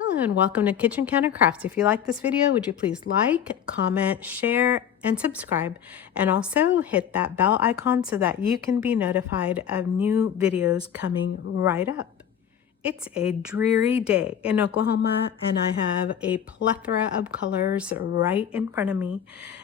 Hello and welcome to Kitchen Counter Crafts. If you like this video, would you please like, comment, share, and subscribe. And also hit that bell icon so that you can be notified of new videos coming right up. It's a dreary day in Oklahoma and I have a plethora of colors right in front of me.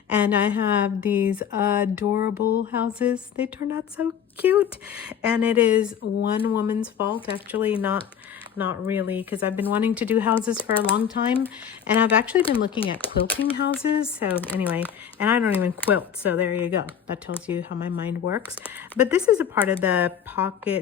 And I have these adorable houses. They turned out so cute. And it is one woman's fault, actually, not really, because I've been wanting to do houses for a long time. And I've actually been looking at quilting houses. So anyway, and I don't even quilt. So there you go. That tells you how my mind works. But this is a part of the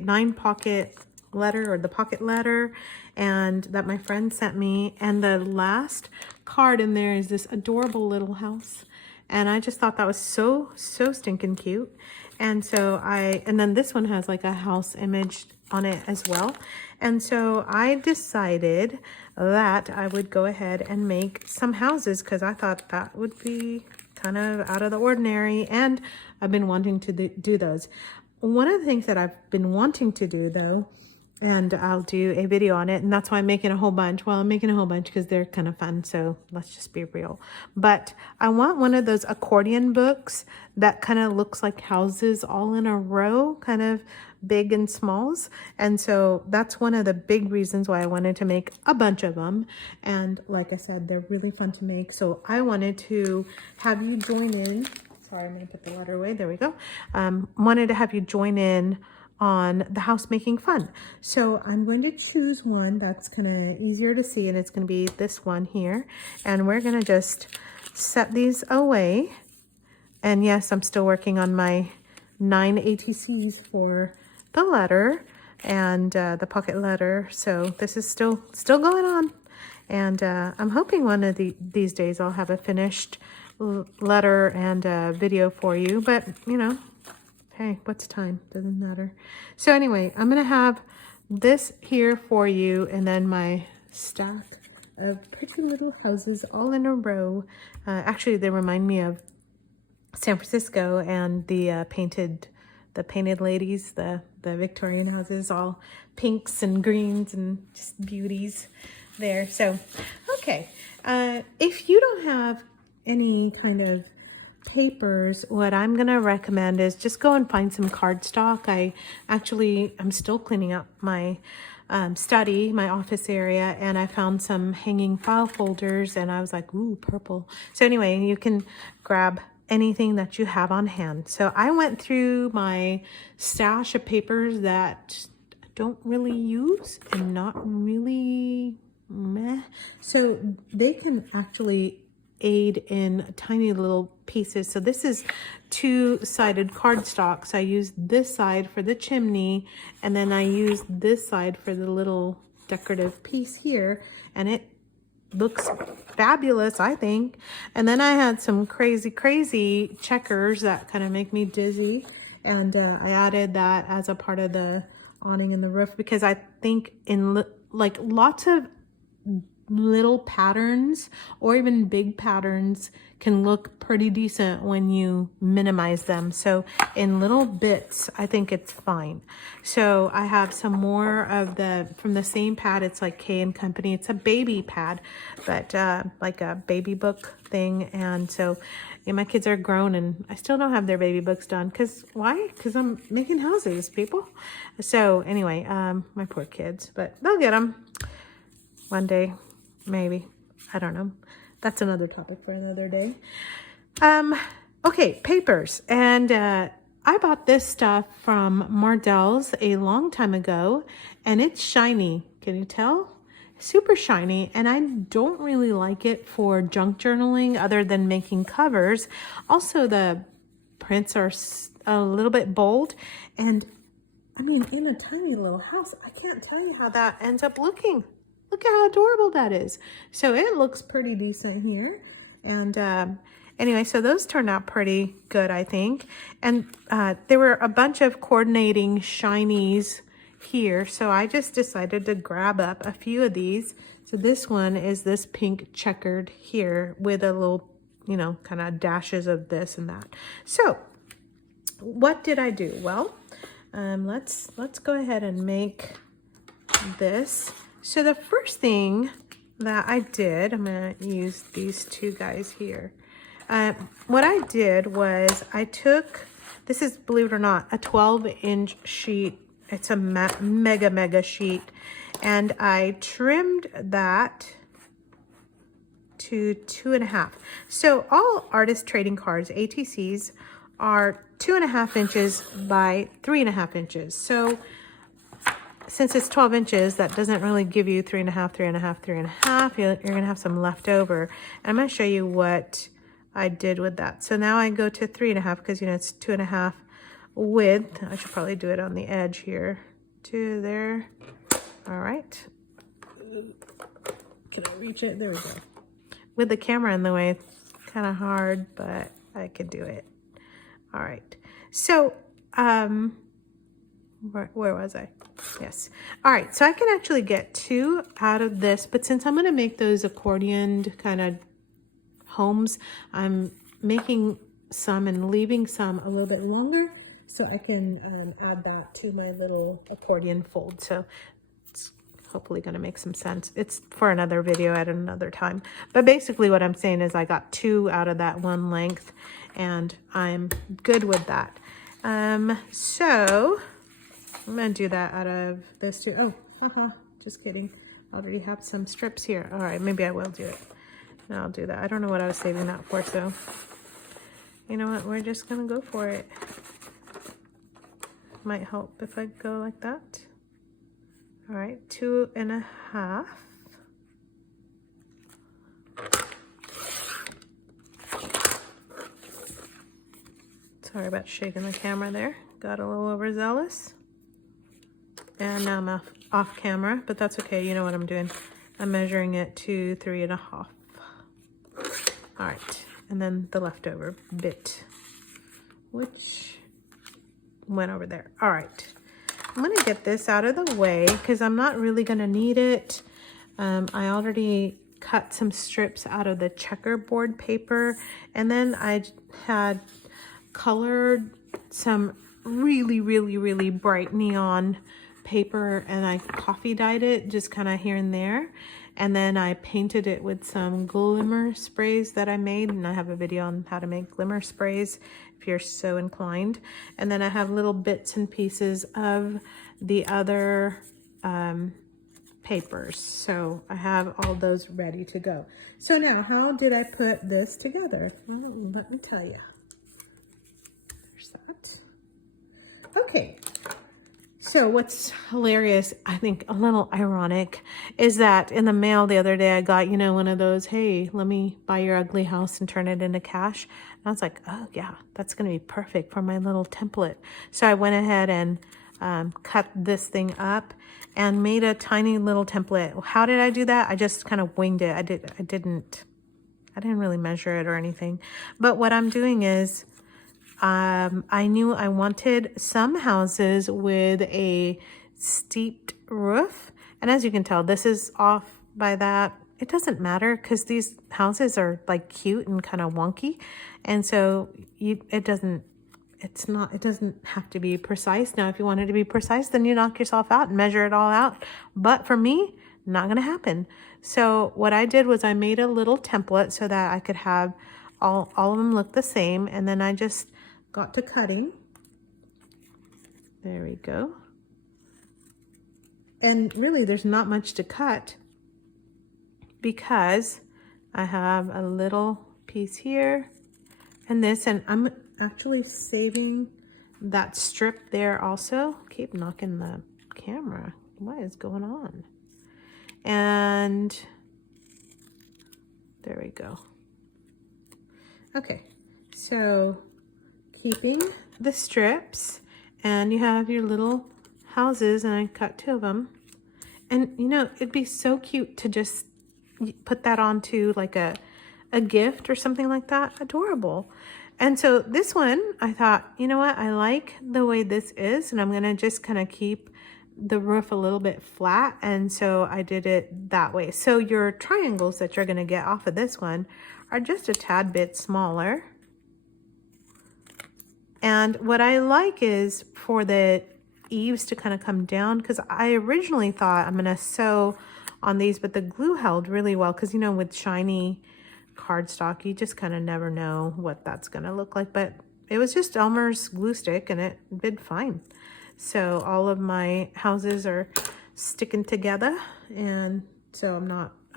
nine pocket letter, or the pocket letter, and that my friend sent me. And the last card in there is this adorable little house. And I just thought that was so stinking cute. And so and then this one has like a house image on it as well. And so I decided that I would go ahead and make some houses because I thought that would be kind of out of the ordinary. And I've been wanting to do those. One of the things that I've been wanting to do though, and I'll do a video on it, and that's why I'm making a whole bunch. Well, I'm making a whole bunch because they're kind of fun, so let's just be real. But I want one of those accordion books that kind of looks like houses all in a row, kind of big and smalls. And so that's one of the big reasons why I wanted to make a bunch of them. And like I said, they're really fun to make. So I wanted to have you join in. Sorry, I'm gonna put the letter away. There we go. Wanted to have you join in on the house making fun. So I'm going to choose one that's kind of easier to see, and it's going to be this one here. And we're going to just set these away. And yes, I'm still working on my 9 ATCs for the letter and the pocket letter. So this is still going on. And I'm hoping one of these days I'll have a finished letter and video for you. But, you know, hey, what's time? Doesn't matter. So anyway, I'm going to have this here for you, and then my stack of pretty little houses all in a row. Actually, they remind me of San Francisco and the painted ladies, the Victorian houses, all pinks and greens and just beauties there. So, okay. If you don't have any kind of papers, what I'm gonna recommend is just go and find some cardstock. I'm still cleaning up my study, my office area, and I found some hanging file folders, and I was like, ooh, purple. So anyway, you can grab anything that you have on hand. So I went through my stash of papers that I don't really use and not really meh. So they can actually aid in tiny little pieces. So this is two-sided cardstock. So I used this side for the chimney, and then I used this side for the little decorative piece here, and it looks fabulous, I think. And then I had some crazy checkers that kind of make me dizzy, and I added that as a part of the awning and the roof because I think in like lots of little patterns or even big patterns can look pretty decent when you minimize them. So in little bits, I think it's fine. So I have some more of from the same pad. It's like K & Company. It's a baby pad, but like a baby book thing. And so yeah, my kids are grown and I still don't have their baby books done. Cause why? Cause I'm making houses, people. So anyway, my poor kids, but they'll get them one day. Maybe. I don't know. That's another topic for another day. Okay, papers. And I bought this stuff from Mardell's a long time ago, and it's shiny. Can you tell? Super shiny, and I don't really like it for junk journaling other than making covers. Also, the prints are a little bit bold, and I mean, in a tiny little house, I can't tell you how that ends up looking. Look at how adorable that is. So it looks pretty decent here. And anyway, so those turned out pretty good, I think. And there were a bunch of coordinating shinies here. So I just decided to grab up a few of these. So this one is this pink checkered here with a little, you know, kind of dashes of this and that. So what did I do? Well, let's go ahead and make this. So the first thing that I did, I'm gonna use these two guys here. What I did was I took, this is, believe it or not, a 12-inch sheet. It's a mega sheet. And I trimmed that to 2.5. So all artist trading cards, ATCs, are 2.5 inches by 3.5 inches. So since it's 12 inches, that doesn't really give you 3.5, 3.5, 3.5. You're gonna have some left over. And I'm gonna show you what I did with that. So now I go to 3.5 because, you know, it's 2.5 width. I should probably do it on the edge here. To there. All right. Can I reach it? There we go. With the camera in the way, it's kind of hard, but I can do it. All right. So, where was I? Yes. All right. So I can actually get 2 out of this, but since I'm going to make those accordioned kind of homes, I'm making some and leaving some a little bit longer so I can add that to my little accordion fold. So it's hopefully going to make some sense. It's for another video at another time. But basically what I'm saying is I got 2 out of that one length and I'm good with that. So I'm going to do that out of this too. Oh, haha, just kidding. I already have some strips here. All right, maybe I will do it. No, I'll do that. I don't know what I was saving that for, so you know what? We're just going to go for it. Might help if I go like that. All right, 2.5. Sorry about shaking the camera there. Got a little overzealous. And now I'm off camera, but that's okay. You know what I'm doing. I'm measuring it to 3.5. All right, and then the leftover bit, which went over there. All right, I'm gonna get this out of the way because I'm not really gonna need it. I already cut some strips out of the checkerboard paper, and then I had colored some really bright neon paper, and I coffee dyed it just kind of here and there, and then I painted it with some glimmer sprays that I made, and I have a video on how to make glimmer sprays if you're so inclined. And then I have little bits and pieces of the other papers, so I have all those ready to go. So now, how did I put this together? Well, let me tell you. There's that. Okay. So what's hilarious, I think a little ironic, is that in the mail the other day I got, you know, one of those, hey, let me buy your ugly house and turn it into cash. And I was like, oh yeah, that's going to be perfect for my little template. So I went ahead and cut this thing up and made a tiny little template. How did I do that? I just kind of winged it. I didn't really measure it or anything. But what I'm doing is, I knew I wanted some houses with a steeped roof. And as you can tell, this is off by that. It doesn't matter because these houses are like cute and kind of wonky. And so it doesn't have to be precise. Now, if you wanted to be precise, then you knock yourself out and measure it all out. But for me, not going to happen. So what I did was I made a little template so that I could have all of them look the same. And then I just got to cutting. There we go. And really there's not much to cut because I have a little piece here and this, and I'm actually saving that strip there also. Keep knocking the camera. What is going on? And there we go. Okay, so keeping the strips, and you have your little houses, and I cut 2 of them. And you know, it'd be so cute to just put that onto like a gift or something like that. Adorable. And so this one, I thought, you know what, I like the way this is, and I'm gonna just kind of keep the roof a little bit flat, and so I did it that way. So your triangles that you're gonna get off of this one are just a tad bit smaller. And what I like is for the eaves to kind of come down, because I originally thought I'm going to sew on these, but the glue held really well because, you know, with shiny cardstock, you just kind of never know what that's going to look like. But it was just Elmer's glue stick and it did fine. So all of my houses are sticking together, and so I'm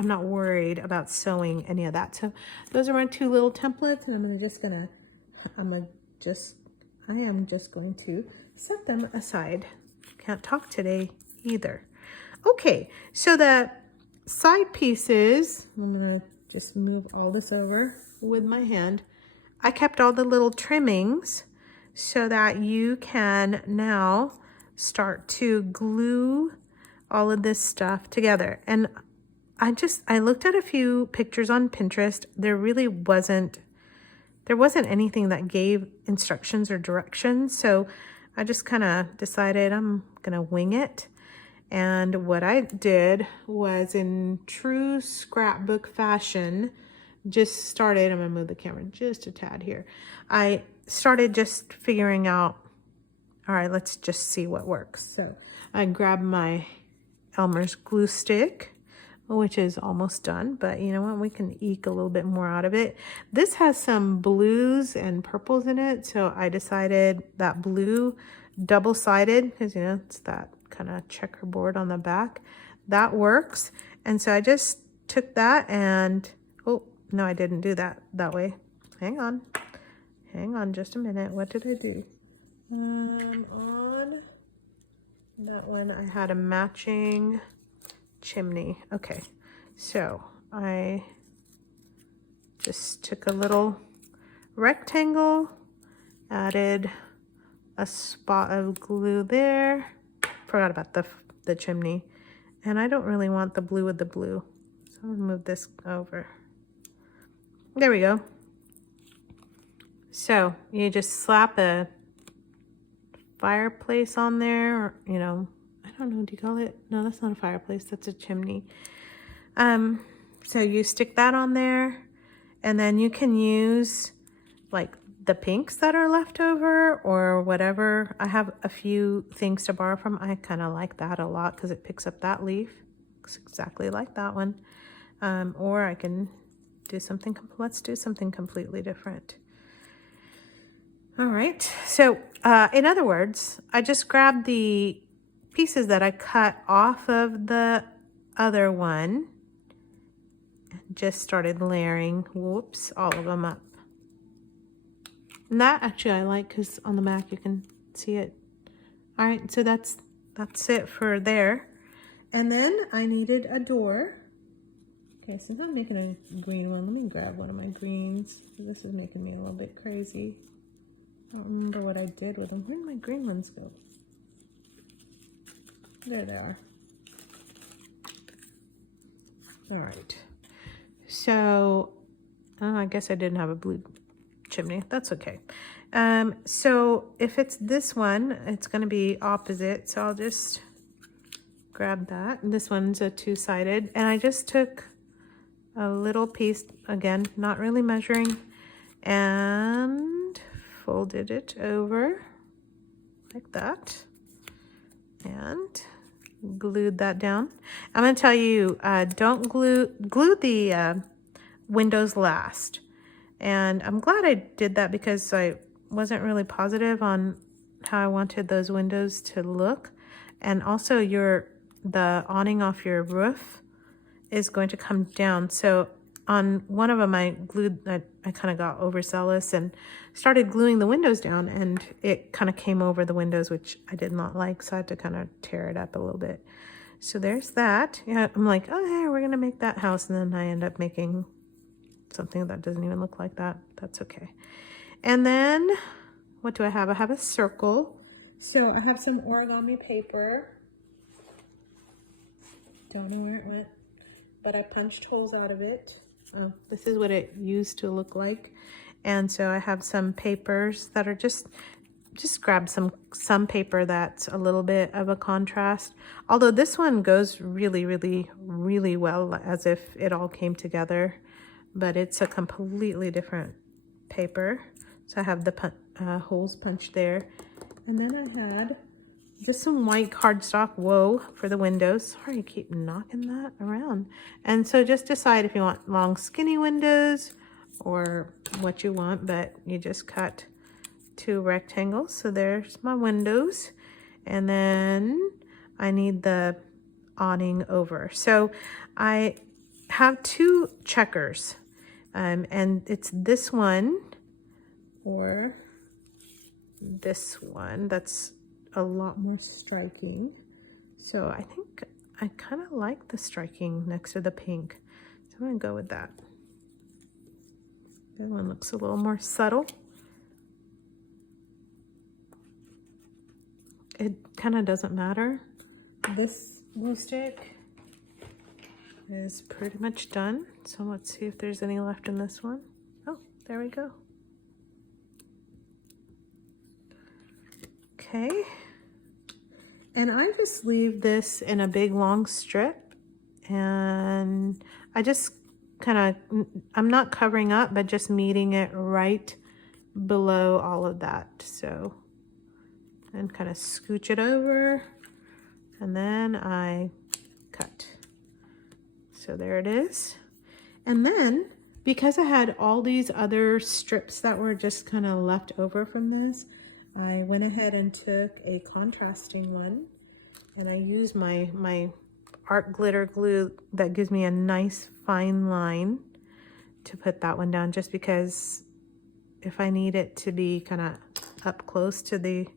not worried about sewing any of that. So those are my two little templates, and I am just going to set them aside. Can't talk today either. Okay, so the side pieces, I'm gonna just move all this over with my hand. I kept all the little trimmings so that you can now start to glue all of this stuff together. And I looked at a few pictures on Pinterest. There wasn't anything that gave instructions or directions. So I just kind of decided I'm gonna wing it. And what I did was, in true scrapbook fashion, just started, I'm gonna move the camera just a tad here. I started just figuring out, all right, let's just see what works. So I grabbed my Elmer's glue stick, which is almost done, but you know what, we can eke a little bit more out of it. This has some blues and purples in it, so I decided that blue double-sided, because you know it's that kind of checkerboard on the back, that works. And so I just took that and, oh no, I didn't do that way. Hang on just a minute. What did I do? On that one I had a matching chimney. Okay, so I just took a little rectangle, added a spot of glue there, forgot about the chimney, and I don't really want the blue with the blue, so I'm gonna move this over. There we go. So you just slap a fireplace on there, or, you know, I don't know, do you call it? No, that's not a fireplace, that's a chimney. So you stick that on there, and then you can use like the pinks that are left over or whatever. I have a few things to borrow from. I kind of like that a lot because it picks up that leaf. Looks exactly like that one. Or I can do something, let's do something completely different. All right, so in other words, I just grabbed the pieces that I cut off of the other one and just started layering, whoops, all of them up. And that actually I like because on the back you can see it. All right, so that's it for there. And then I needed a door. Okay, since I'm making a green one, let me grab one of my greens. This is making me a little bit crazy. I don't remember what I did with them. Where did my green ones go? There they are. All right. So, I guess I didn't have a blue chimney. That's okay. So if it's this one, it's going to be opposite. So I'll just grab that. And this one's a two-sided. And I just took a little piece, again, not really measuring, and folded it over like that and glued that down. I'm going to tell you, don't glue the windows last. And I'm glad I did that because I wasn't really positive on how I wanted those windows to look. And also the awning off your roof is going to come down. So on one of them I kind of got overzealous and started gluing the windows down, and it kind of came over the windows, which I did not like, so I had to kind of tear it up a little bit. So there's that. Yeah, I'm like, oh yeah, we're gonna make that house, and then I end up making something that doesn't even look like that. That's okay. And then what do I have? I have a circle. So I have some origami paper. Don't know where it went, but I punched holes out of it. Oh, this is what it used to look like. And so I have some papers that are just grab some paper that's a little bit of a contrast. Although this one goes really, really, really well, as if it all came together, but it's a completely different paper. So I have the holes punched there. And then I had just some white cardstock, whoa, for the windows. Sorry, I keep knocking that around. And so just decide if you want long skinny windows or what you want, but you just cut 2 rectangles. So there's my windows. And then I need the awning over. So I have 2 checkers, and it's this one or this one that's a lot more striking. So I think I kind of like the striking next to the pink. So I'm gonna go with that. That one looks a little more subtle. It kind of doesn't matter. This glue stick is pretty much done. So let's see if there's any left in this one. Oh, there we go. Okay. And I just leave this in a big long strip, and I just kind of, I'm not covering up, but just meeting it right below all of that. So, and kind of scooch it over, and then I cut. So there it is. And then, because I had all these other strips that were just kind of left over from this, I went ahead and took a contrasting one, and I used my art glitter glue that gives me a nice fine line to put that one down, just because if I need it to be kind of up close to the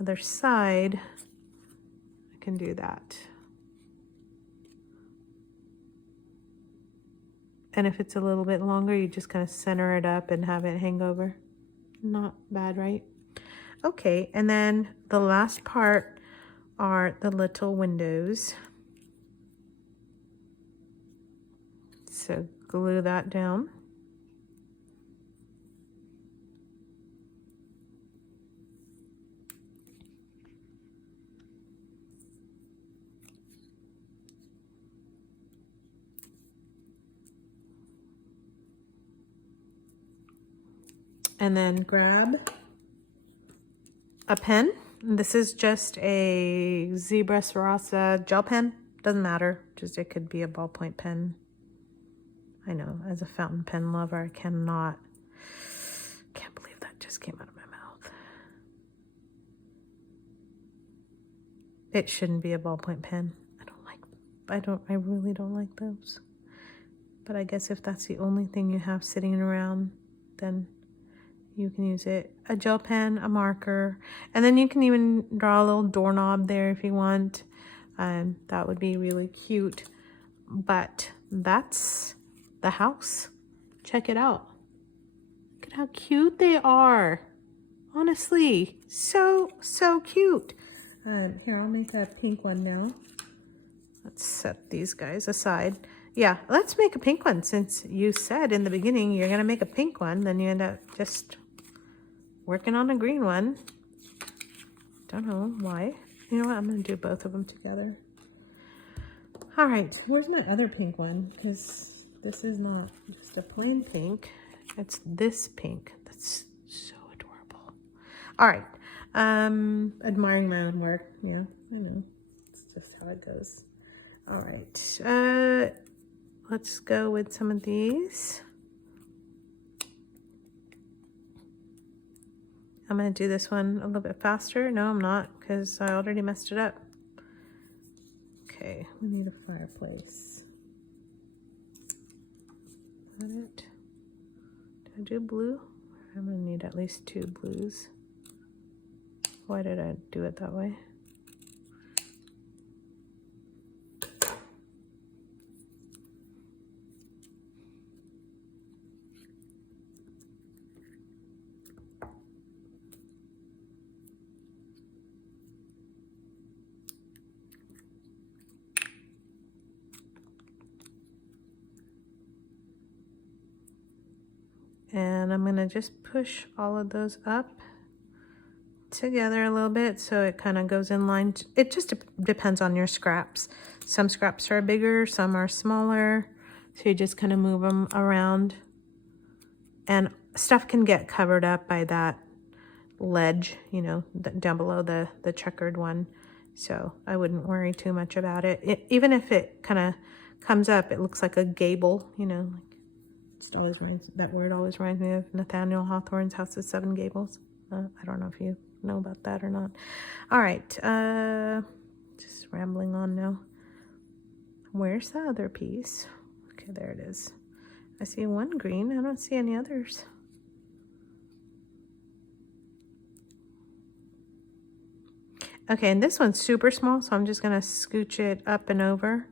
other side, I can do that. And if it's a little bit longer, you just kind of center it up and have it hang over. Not bad, right? Okay, and then the last part are the little windows. So glue that down. And then grab a pen. This is just a Zebra Sarasa gel pen. Doesn't matter, just it could be a ballpoint pen. I know, as a fountain pen lover, I can't believe that just came out of my mouth. It shouldn't be a ballpoint pen. I really don't like those. But I guess if that's the only thing you have sitting around, then you can use it. A gel pen, a marker, and then you can even draw a little doorknob there if you want. That would be really cute. But that's the house. Check it out. Look at how cute they are. Honestly, so cute. Here, I'll make a pink one now. Let's set these guys aside. Yeah, let's make a pink one, since you said in the beginning you're gonna make a pink one, then you end up just working on a green one. Don't know why. You know what, I'm gonna do both of them together. All right, where's my other pink one? Because this is not just a plain pink, it's this pink. That's so adorable. All right, admiring my own work. Yeah, I know, it's just how it goes. All right, let's go with some of these. I'm gonna do this one a little bit faster. No, I'm not, because I already messed it up. Okay, we need a fireplace. Got it. Did I do blue? I'm gonna need at least 2 blues. Why did I do it that way? And I'm gonna just push all of those up together a little bit so it kind of goes in line. It just depends on your scraps. Some scraps are bigger, some are smaller. So you just kind of move them around. And stuff can get covered up by that ledge, you know, down below the checkered one. So I wouldn't worry too much about it. Even if it kind of comes up, it looks like a gable, you know, like that word always reminds me of Nathaniel Hawthorne's House of Seven Gables. I don't know if you know about that or not. All right, just rambling on now. Where's the other piece? Okay, there it is. I see one green. I don't see any others. Okay, and this one's super small, so I'm just gonna scooch it up and over,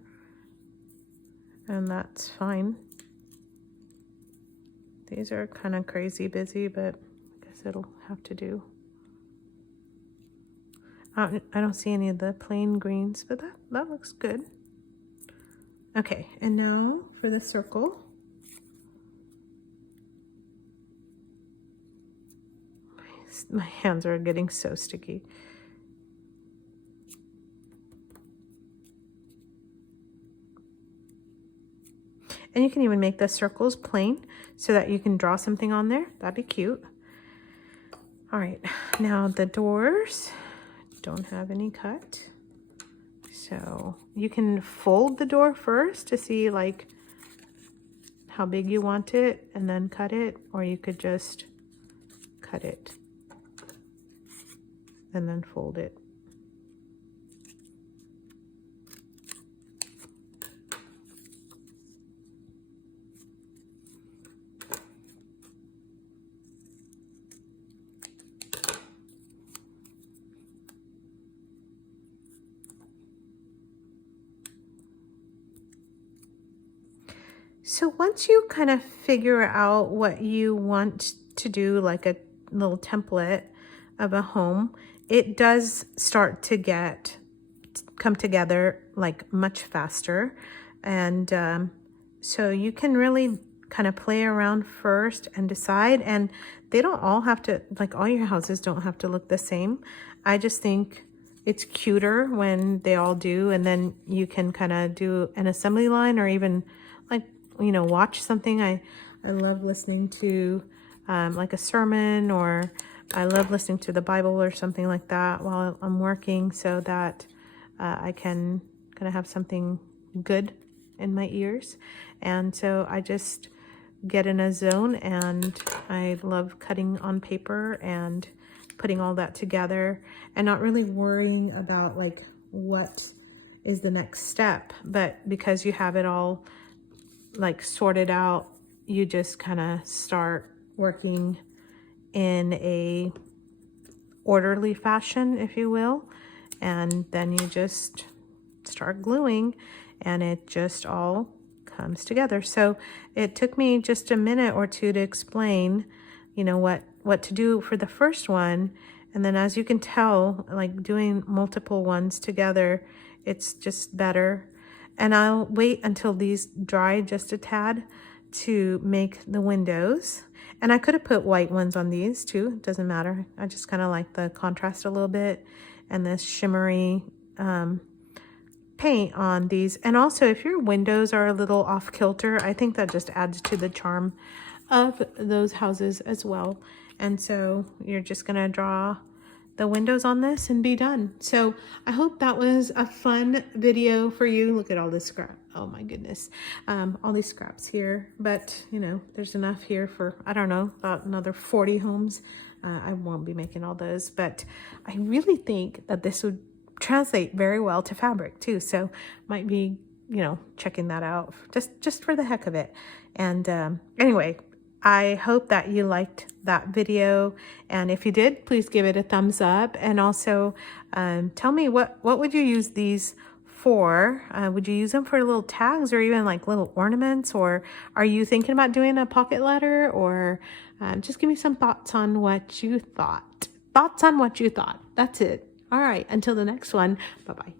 and that's fine. These are kind of crazy busy, but I guess it'll have to do. I don't see any of the plain greens, but that looks good. Okay, and now for the circle. My hands are getting so sticky. And you can even make the circles plain so that you can draw something on there. That'd be cute. All right, now the doors don't have any cut. So you can fold the door first to see like how big you want it and then cut it, or you could just cut it and then fold it. So once you kind of figure out what you want to do, like a little template of a home, it does start to come together like much faster. And so you can really kind of play around first and decide. And they don't all have to, like all your houses don't have to look the same. I just think it's cuter when they all do. And then you can kind of do an assembly line, or even like, you know, watch something. I love listening to like a sermon, or I love listening to the Bible or something like that while I'm working, so that I can kind of have something good in my ears. And so I just get in a zone, and I love cutting on paper and putting all that together and not really worrying about like what is the next step. But because you have it all like sorted out, you just kind of start working in a orderly fashion, if you will, and then you just start gluing, and it just all comes together. So it took me just a minute or two to explain, you know, what to do for the first one. And then as you can tell, like doing multiple ones together, it's just better. And I'll wait until these dry just a tad to make the windows. And I could have put white ones on these too, it doesn't matter. I just kind of like the contrast a little bit, and this shimmery paint on these. And also, if your windows are a little off kilter, I think that just adds to the charm of those houses as well. And so you're just gonna draw the windows on this and be done. So I hope that was a fun video for you. Look at all this scrap. Oh my goodness. All these scraps here, but you know, there's enough here for, I don't know, about another 40 homes. I won't be making all those, but I really think that this would translate very well to fabric too. So might be, you know, checking that out just for the heck of it. And anyway, I hope that you liked that video, and if you did, please give it a thumbs up. And also tell me what would you use these for? Would you use them for little tags or even like little ornaments, or are you thinking about doing a pocket letter? Or just give me some thoughts on what you thought. That's it. All right, until the next one, bye-bye.